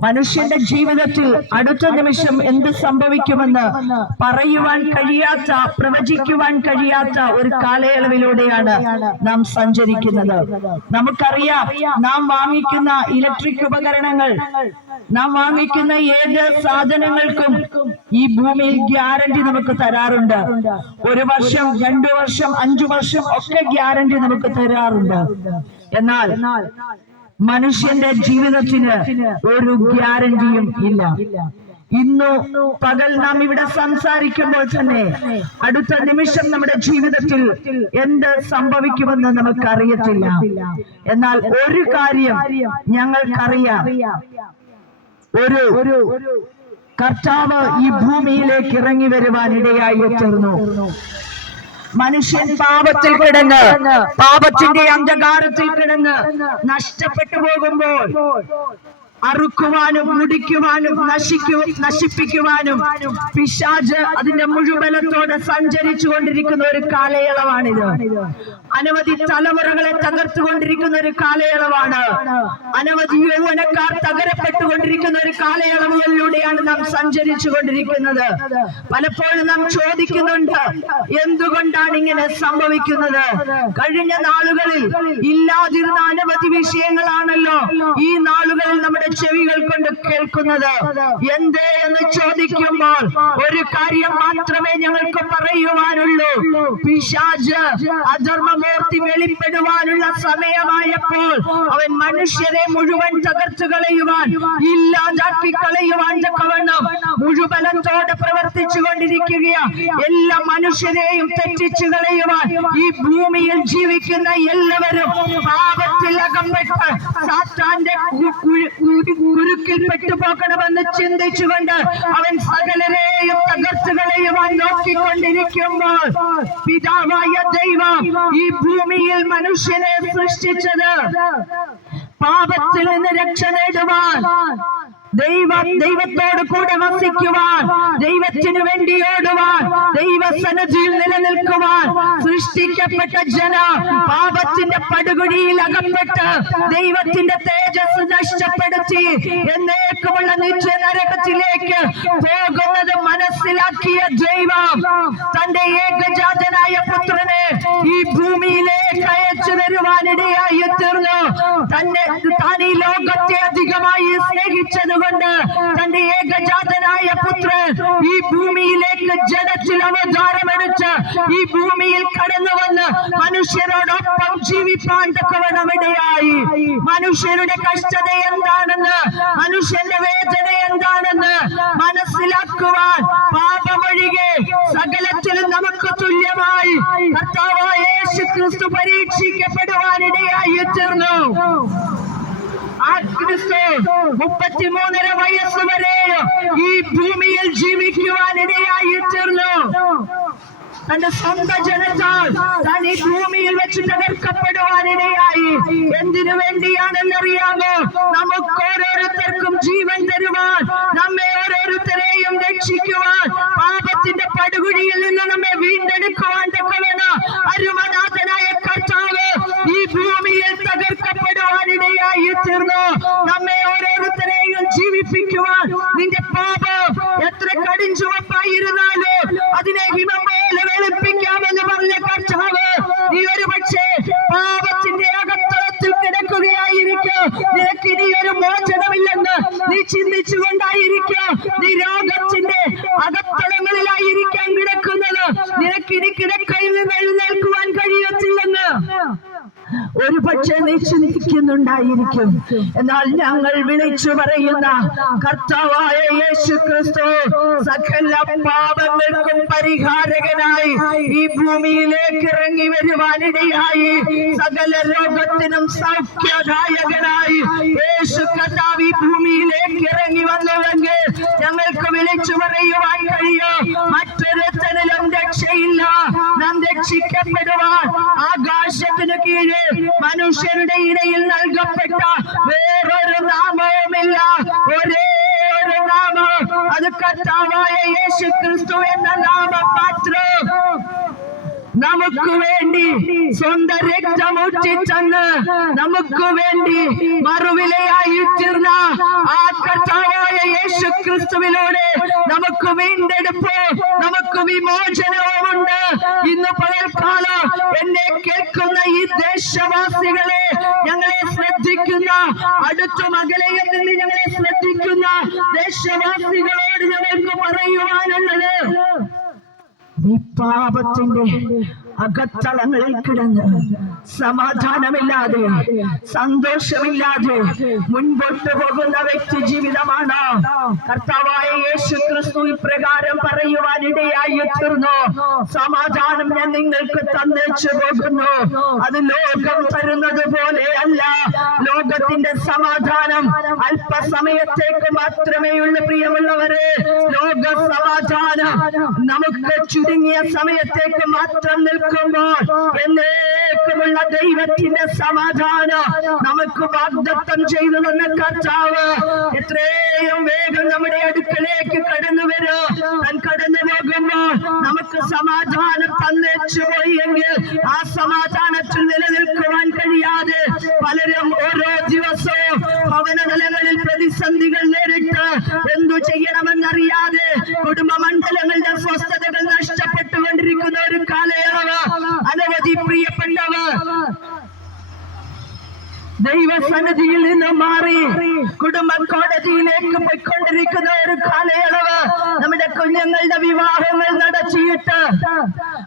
മനുഷ്യന്റെ ജീവിതത്തിൽ അടുത്ത നിമിഷം എന്ത് സംഭവിക്കുമെന്ന് പറയുവാൻ കഴിയാത്ത പ്രവചിക്കുവാൻ കഴിയാത്ത ഒരു കാലയളവിലൂടെയാണ് നാം സഞ്ചരിക്കുന്നത്. നമുക്കറിയാം നാം വാങ്ങിക്കുന്ന ഇലക്ട്രിക് ഉപകരണങ്ങൾ നാം വാങ്ങിക്കുന്ന ഏത് സാധനങ്ങൾക്കും ഈ ഭൂമിയിൽ ഗ്യാരണ്ടി നമുക്ക് തരാറുണ്ട്. ഒരു വർഷം രണ്ടു വർഷം അഞ്ചു വർഷം ഒക്കെ ഗ്യാരണ്ടി നമുക്ക് തരാറുണ്ട്. എന്നാൽ മനുഷ്യന്റെ ജീവിതത്തിന് ഒരു ഗ്യാരണ്ടിയും ഇല്ല. ഇന്നു പകൽ നാം ഇവിടെ സംസാരിക്കുമ്പോൾ തന്നെ അടുത്ത നിമിഷം നമ്മുടെ ജീവിതത്തിൽ എന്ത് സംഭവിക്കുമെന്ന് നമുക്ക് അറിയത്തില്ല എന്നാൽ ഒരു കാര്യം ഞങ്ങൾക്കറിയാം. ഒരു ഒരു കർത്താവ് ഈ ഭൂമിയിലേക്ക് ഇറങ്ങി വരുവാൻ ഇടയായി തീർന്നു മനുഷ്യൻ പാപത്തിൽ കിടന്ന് പാപത്തിന്റെ അന്ധകാരത്തിൽ കിടന്ന് നഷ്ടപ്പെട്ടു പോകുമ്പോൾ അറുക്കുവാനും മുടിക്കുവാനും നശിക്കു നശിപ്പിക്കുവാനും പിശാജ് അതിന്റെ മുഴുവനത്തോടെ സഞ്ചരിച്ചു കൊണ്ടിരിക്കുന്ന ഒരു കാലയളവാണിത്. അനവധി തലമുറകളെ തകർത്തുകൊണ്ടിരിക്കുന്ന ഒരു കാലയളവാണ്. അനവധി യൗവനക്കാർ തകരപ്പെട്ടുകൊണ്ടിരിക്കുന്ന ഒരു കാലയളവുകളിലൂടെയാണ് നാം സഞ്ചരിച്ചു കൊണ്ടിരിക്കുന്നത് പലപ്പോഴും നാം ചോദിക്കുന്നുണ്ട് എന്തുകൊണ്ടാണ് ഇങ്ങനെ സംഭവിക്കുന്നത്? കഴിഞ്ഞ നാളുകളിൽ ഇല്ലാതിരുന്ന അനവധി വിഷയങ്ങളാണല്ലോ. ഈ നാളുകളിൽ നമ്മുടെ ചെവികൾ കൊണ്ട് കേൾക്കുന്നത്. എന്തേ എന്ന് ചോദിക്കുമ്പോൾ ഒരു കാര്യം മാത്രമേ ഞങ്ങൾക്ക് പറയുവാനുള്ളൂ. പിശാജ് അധർമ്മമൂർത്തി വെളിപ്പെടുവാനുള്ള സമയമായപ്പോൾ അവൻ മനുഷ്യരെ മുഴുവൻ തകർത്തു കളയുവാൻ ഇല്ലാതാക്കി കളയുവാൻ തക്കവണ്ണം മുഴുവനത്തോടെ പ്രവർത്തിച്ചു കൊണ്ടിരിക്കുകയാ. എല്ലാ മനുഷ്യരെയും തെറ്റിച്ചു കളയുവാൻ ഈ ഭൂമിയിൽ ജീവിക്കുന്ന എല്ലാവരും പാപത്തിൽ അകപ്പെട്ട് സാത്താന്റെ കു- കു- കു- കുരുക്കിൽ പെട്ടുപോകണമെന്ന് ചിന്തിച്ചുകൊണ്ട് അവൻ സകലരെയും തകർച്ചകളെയും നോക്കിക്കൊണ്ടിരിക്കുമ്പോൾ പിതാവായ ദൈവം ഈ ഭൂമിയിൽ മനുഷ്യനെ സൃഷ്ടിച്ചത്. പാപത്തിൽ നിന്ന് രക്ഷ നേടുവാൻ ദൈവം ദൈവത്തോട് കൂടെ വസിക്കുവാൻ ദൈവത്തിനു വേണ്ടി ഓടുവാൻ ദൈവസനജിയിൽ നിലനിൽക്കുവാൻ സൃഷ്ടിക്കപ്പെട്ട ജന പാപത്തിന്റെ പടുകുഴിയിൽ അകപ്പെട്ട് ദൈവത്തിന്റെ തേജസ് നഷ്ടപ്പെടുത്തി എന്നേക്കുമുള്ള നിത്യ നരകത്തിലേക്ക് പോകുന്നത് മനസ്സിലാക്കിയ ദൈവം തന്റെ ഏകജാതനായ പുത്രനെ ഈ ഭൂമിയിലേക്ക് അയച്ചു തരുവാനിടയായി തീർന്നു. തന്നെ താൻ അധികമായി സ്നേഹിച്ചതുകൊണ്ട് തന്റെ ഏകജാതനായ പുത്രൻ ഈ ഭൂമിയിലേക്ക് ജഡത്തിൽ അവതാരമെടുത്ത് ഈ ഭൂമിയിൽ കടന്നു വന്ന് മനുഷ്യരോടൊപ്പം ജീവിപ്പാൻ തക്കവണമിടയായി മനുഷ്യരുടെ കഷ്ടത എന്താണെന്ന് മനുഷ്യന്റെ വേദന എന്താണെന്ന് മനസ്സിലാക്കുവാൻ പാപമൊഴികെ സകലത്തിലും നമുക്ക് തുല്യമായി കർത്താവായ യേശു ക്രിസ്തു പരീക്ഷിക്കപ്പെടുവാനിടയായി ക്രിസ്തു മുപ്പത്തിമൂന്നര വയസ്സ് വരെ ഈ ഭൂമിയിൽ ജീവിക്കുവാൻ ഇടയായി തീർന്നു തന്റെ സ്വന്തം ജനത്താൽ താൻ ഈ ഭൂമിയിൽ വെച്ച് തകർക്കപ്പെടുവാനിടയായി എന്തിനു വേണ്ടിയാണെന്നറിയാമോ? നമുക്ക് ഓരോരുത്തർക്കും ജീവൻ തരുവാൻ നമ്മെ ഓരോരുത്തരെയും രക്ഷിക്കുവാൻ പാപത്തിന്റെ പടുകുഴിയിൽ നിന്ന് നമ്മെ വീണ്ടെടുക്കുവാൻ തക്കവെന്ന് നീ ചിന്തിച്ചുകൊണ്ടായിരിക്കും ഒരു പക്ഷേ നീ ചിന്തിക്കുന്നുണ്ടായിരിക്കും എന്നാൽ ഞങ്ങൾ വിളിച്ചു പറയുന്ന കർത്താവായ യേശു ക്രിസ്തു സകല പാപങ്ങൾക്കും പരിഹാരകനായി ഈ ഭൂമിയിലേക്ക് ഇറങ്ങി വരുവാനിടയായി. സകല രോഗത്തിനും സൗഖ്യദായകനായി. യേശു കർത്താവ് ഈ ഭൂമിയിലേക്ക് ഇറങ്ങി വന്നുവെങ്കിൽ ഞങ്ങൾക്ക് വിളിച്ചു പറയുവാൻ കഴിയും. മറ്റൊരുത്തനിലും രക്ഷയില്ല നാം രക്ഷിക്കപ്പെടുവാൻ ആകാശത്തിന് കീഴിൽ മനുഷ്യരുടെ ഇടയിൽ നൽകപ്പെട്ട വേറൊരു നാമവുമില്ല. ഒരേ ഒരു നാമം. അത് കർത്താവായ യേശു ക്രിസ്തു എന്ന നാമം മാത്രം നമുക്ക് വേണ്ടി സ്വന്തം രക്തമൂറ്റിച്ചെന്ന് നമുക്ക് വേണ്ടി മറുവിലയായി തീർന്ന ആ കർത്താവായ യേശു ക്രിസ്തുവിലൂടെ നമുക്ക് വീണ്ടെടുപ്പ് നമുക്ക് വിമോചനവുമുണ്ട്. ഇന്ന് പകൽക്കാലം എന്നെ കേൾക്കുന്ന ഈ ദേശവാസികളെ ഞങ്ങളെ ശ്രദ്ധിക്കുന്ന അടുത്തും അകലെയും നിന്ന് ഞങ്ങളെ ശ്രദ്ധിക്കുന്ന ദേശവാസികളോട് ഞങ്ങൾക്ക് പറയുവാനുള്ളത് നീ പാപത്തിന്റെ അകത്തളങ്ങളിൽ കിടന്ന് സമാധാനമില്ലാതെ സന്തോഷമില്ലാതെ മുൻപോട്ട് പോകുന്ന വ്യക്തി ജീവിതമാണ്. കർത്താവായ യേശു ക്രിസ്തു ഇപ്രകാരം പറയുവാനിടയായി തീർന്നു സമാധാനം ഞാൻ നിങ്ങൾക്ക് തന്നേച്ചു പോകുന്നു. അത് ലോകം തരുന്നത് പോലെയല്ല ലോകത്തിന്റെ സമാധാനം അല്പസമയത്തേക്ക് മാത്രമേ ഉള്ളൂ പ്രിയമുള്ളവരെ. ലോക സമാധാനം നമുക്ക് ചുരുങ്ങിയ സമയത്തേക്ക് മാത്രം നിൽക്കുമ്പോൾ എന്നേക്കുമുള്ള ദൈവത്തിന്റെ സമാധാനം നമുക്ക് വാഗ്ദത്തം ചെയ്തു തന്ന കർത്താവ് എത്രയും വേഗം നമ്മുടെ അടുക്കലേക്ക് കടന്നു വരും. കടന്നു പോകുമ്പോൾ നമുക്ക് സമാധാനം തന്നേച്ചു പോയി എങ്കിൽ ആ സമാധാനത്തിൽ നിലനിൽക്കുവാൻ കഴിയാതെ പലരും ഓരോ ദിവസവും ഭവന നിലങ്ങളിൽ പ്രതിസന്ധികൾ നേരിട്ട് എന്തു ചെയ്യണമെന്നറിയാതെ കുടുംബ മണ്ഡലങ്ങളുടെ സ്വസ്ഥതകൾ നഷ്ടപ്പെട്ടുകൊണ്ടിരിക്കുന്ന ഒരു കാലയളവ് അനവധി പ്രിയപ്പെട്ടവർ ദൈവസന്നിധിയിൽ നിന്ന് മാറി കുടുംബ കോടതിയിലേക്ക് പോയിക്കൊണ്ടിരിക്കുന്ന ഒരു കാലയളവ് നമ്മുടെ കുഞ്ഞുങ്ങളുടെ വിവാഹങ്ങൾ നടത്തിയിട്ട്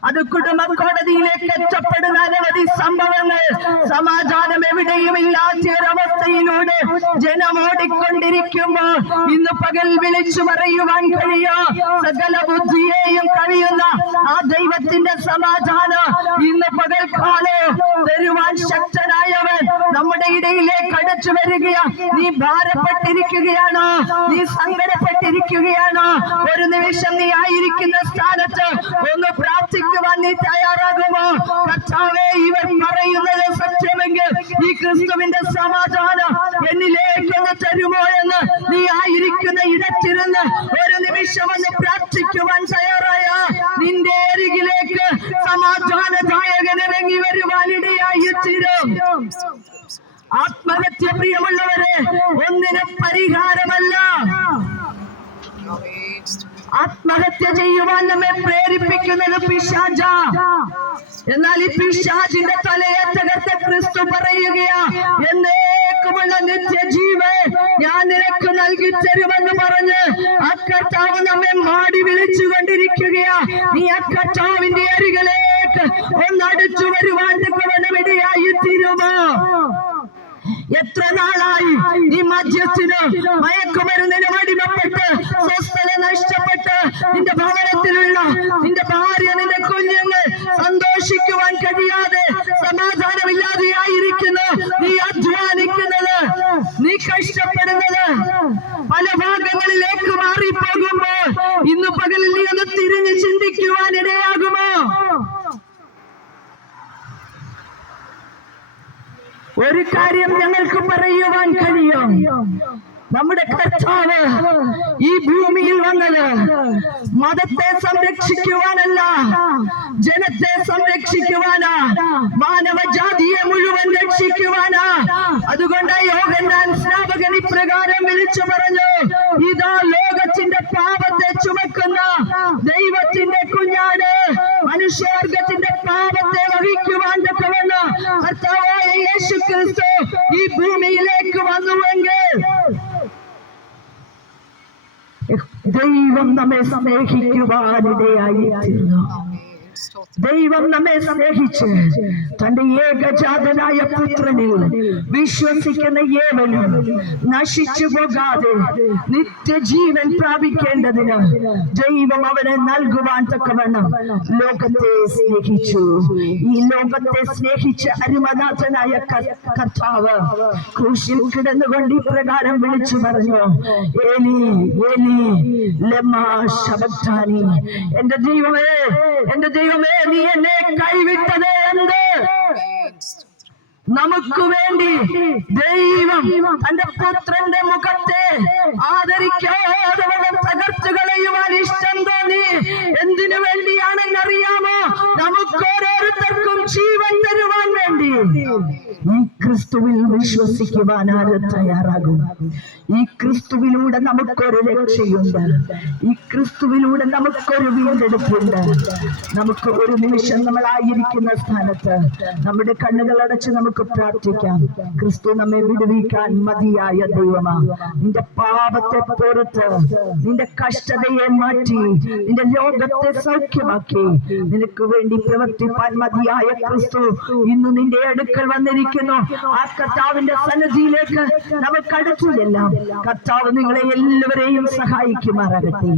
അത് കുടുംബ കോടതിയിലേക്ക് എത്തപ്പെടുന്ന അനവധി സംഭവങ്ങൾ. സമാധാനം എവിടെയും ഇല്ലാത്ത ഒരവസ്ഥയിലൂടെ ജനം ഓടിക്കൊണ്ടിരിക്കുമ്പോൾ ഇന്ന് പകൽ വിളിച്ചു പറയുവാൻ കഴിയോ? സകല ബുദ്ധിയെയും കഴിയുന്ന ആ ദൈവത്തിന്റെ സമാധാനം ഇന്ന് പകൽക്കാലം തരുവാൻ ശക്തനായവൻ നമ്മുടെ ഇടയിലേക്ക് അടച്ചു വരികയാ. നീ ഭാരപ്പെട്ടിരിക്കുകയാണോ. നീ സങ്കടപ്പെട്ടിരിക്കുകയാണോ. ഒരു നിമിഷം നീ ആയിരിക്കുന്ന സ്ഥാനത്ത് ഒന്ന് പ്രാർത്ഥിക്കുവാൻ നീ തയ്യാറാകുമോ? കർത്താവേ ഇവർ പറയുന്നത് സത്യമെങ്കിൽ ഈ ക്രിസ്തുവിന്റെ സമാധാനം എന്നിലേക്ക് തരുമോ എന്ന് നീ ആയിരിക്കുന്ന ഇടത്തിരുന്ന് ഒരു നിമിഷം ഒന്ന് പ്രാർത്ഥിക്കുവാൻ തയ്യാറായ നിന്റെ അരികിലേക്ക് സമാധാനദായകൻ ഇറങ്ങി വരുവാനിടയായി തീരും. ആത്മഹത്യ പ്രിയമുള്ളവരെ ഒന്നിനും പരിഹാരമല്ല. ആത്മഹത്യ ചെയ്യുവാൻ നമ്മെ പ്രേരിപ്പിക്കുന്നത് പിശാജ എന്നാൽ ഈ പിശാജിന്റെ തലയെ തകർത്ത് ക്രിസ്തു പറയുകയാ എന്നേക്കുമുള്ള നിത്യജീവൻ ഞാൻ നിനക്ക് നൽകി തരുമെന്ന് പറഞ്ഞ് അക്കർത്താവ് നമ്മെ മാടി വിളിച്ചുകൊണ്ടിരിക്കുകയാ നീ അക്കർത്താവിന്റെ കർത്താവിന്റെ അരികിലേക്ക് ഒന്നടിച്ചു വരുവാൻ ഇടയായി തീരുമോ? എത്ര നാളായി ഈ മദ്യത്തിന് മയക്കുമരുന്നിന് അടിമപ്പെട്ട് സ്വസ്ഥത നഷ്ടപ്പെട്ട് നിന്റെ ഭവനത്തിലുള്ള നിന്റെ ഭാര്യ നിന്റെ കുഞ്ഞുങ്ങൾ സന്തോഷിക്കുവാൻ കഴിയാതെ സമാധാനമില്ലാതെയായിരിക്കുന്നു. നീ അധ്വാനിക്കുന്നത് നീ കഷ്ടപ്പെടുന്നത്. പല ഭാഗങ്ങളിലേക്ക് മാറിപ്പോകുമ്പോൾ ഇന്ന് പകലിൽ നീ ഒന്ന് തിരിഞ്ഞ് ചിന്തിക്കുവാൻ ഇടയാകുമോ ഒരു കാര്യം ഞങ്ങൾക്ക് പറയുവാൻ കഴിയും. നമ്മുടെ കർത്താവ് ഈ ഭൂമിയിൽ വന്നത് മതത്തെ സംരക്ഷിക്കുവാനല്ല ജനത്തെ സംരക്ഷിക്കുവാനാ മാനവജാതിയെ മുഴുവൻ രക്ഷിക്കുവാനാ. അതുകൊണ്ട് യോഗന്നാൻ സ്നാപകൻ ഇപ്രകാരം വിളിച്ചു പറഞ്ഞു ഇതാ ലോകത്തിന്റെ പാപത്തെ ചുമക്കുന്ന ദൈവത്തിന്റെ കുഞ്ഞാട്. മനുഷ്യവർഗത്തിന്റെ പാപത്തെ വഹിക്കുവാൻ തക്കവെന്ന് കർത്താവായ യേശു ക്രിസ്തു ഈ ഭൂമിയിലേക്ക് വന്നുവെങ്കിൽ ദൈവം നമ്മെ സ്നേഹിക്കുവാനിടയായി തീർന്നു ദൈവം നമ്മെ സ്നേഹിച്ച് തന്റെ ഏകജാതനായ പുത്രനിൽ വിശ്വസിക്കുന്ന ഏവനും നശിച്ചു പോകാതെ നിത്യജീവൻ പ്രാപിക്കേണ്ടതിന് ദൈവം അവനെ നൽകുവാൻ തക്കവണ്ണം ലോകത്തെ സ്നേഹിച്ചു. ഈ ലോകത്തെ സ്നേഹിച്ച് അരുമനാഥനായ കർ- കർത്താവ് ക്രൂശിൽ കിടന്നുകൊണ്ട് ഇപ്രകാരം വിളിച്ചു പറഞ്ഞു ഏലി ഏലി ലമാ ശബ്ദാനി എന്റെ ദൈവമേ എന്റെ ദൈവമേ നീ എന്നെ കൈവിട്ടത് എന്ത്? നമുക്ക് വേണ്ടി ദൈവം തന്റെ പുത്രന്റെ മുഖത്തെ ആദരിക്കാതെ തകർത്തു കളയുവാൻ ഇഷ്ടം തോന്നി എന്തിനു വേണ്ടിയാണെന്ന് അറിയാമോ നമുക്ക് നമുക്ക് ഓരോരുത്തർക്കും ജീവൻ തരുവാൻ വേണ്ടി. ഈ ക്രിസ്തുവിൽ വിശ്വസിക്കുവാൻ ആര് തയ്യാറാകും? ഈ ക്രിസ്തുവിലൂടെ നമുക്കൊരു രക്ഷയുണ്ട്. ഈ ക്രിസ്തുവിലൂടെ നമുക്കൊരു വീണ്ടെടുപ്പുണ്ട്. നമുക്ക് ഒരു നിമിഷം നമ്മളായിരിക്കുന്ന സ്ഥാനത്ത് നമ്മുടെ കണ്ണുകൾ അടച്ച് നമുക്ക് പ്രാർത്ഥിക്കാം. ക്രിസ്തു നമ്മെ വിടുവിക്കാൻ മതിയായ ദൈവമാ. നിന്റെ പാപത്തെ പുറത്ത് നിന്റെ കഷ്ടതയെ മാറ്റി നിന്റെ ലോകത്തെ സൗഖ്യമാക്കി. നിനക്ക് വേണ്ടി പ്രവർത്തിപ്പാൻ മതിയായ ക്രിസ്തു ഇന്ന് നിന്റെ അടുക്കൽ വന്നിരിക്കുന്നു. ആ കർത്താവിന്റെ സന്നിധിയിലേക്ക് നമുക്ക് അടുത്തു എല്ലാം കർത്താവ് നിങ്ങളെ എല്ലാവരെയും സഹായിക്കുമാറാകട്ടെ.